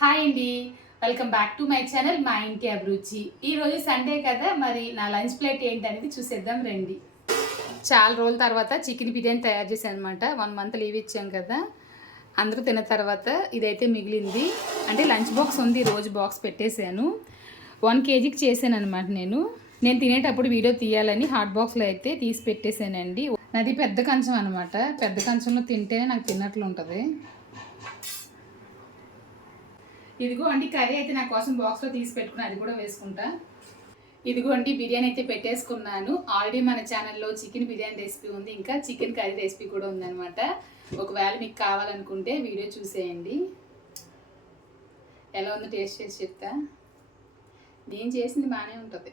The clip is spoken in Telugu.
హాయ్ అండి, welcome back to my channel మా ఇంటి అభిరుచి. ఈరోజు సండే కదా, మరి నా లంచ్ ప్లేట్ ఏంటనేది చూసేద్దాం రండి. చాలా రోజుల తర్వాత చికెన్ బిర్యానీ తయారు చేశాను అనమాట. 1 మంత్ లీవ్ ఇచ్చాం కదా, అందరూ తిన్న తర్వాత ఇదైతే మిగిలింది. అంటే లంచ్ బాక్స్ ఉంది, రోజు బాక్స్ పెట్టేశాను. 1 kgకి చేశాను అనమాట. నేను తినేటప్పుడు వీడియో తీయాలని హాట్ బాక్స్లో అయితే తీసి పెట్టేశానండి. నాది పెద్ద కంచం అనమాట. పెద్ద కంచంలో తింటేనే నాకు తిన్నట్లు ఉంటుంది. ఇదిగో అండి కర్రీ అయితే నా కోసం బాక్స్లో తీసి పెట్టుకుని అది కూడా వేసుకుంటా. ఇదిగో అండి బిర్యానీ అయితే పెట్టేసుకున్నాను. ఆల్రెడీ మన ఛానల్లో చికెన్ బిర్యానీ రెసిపీ ఉంది, ఇంకా చికెన్ కర్రీ రెసిపీ కూడా ఉందన్నమాట. ఒకవేళ మీకు కావాలనుకుంటే వీడియో చూసేయండి. ఎలా ఉందో టేస్ట్ చేసి చెప్తా. నేను చేసింది బాగానే ఉంటుంది.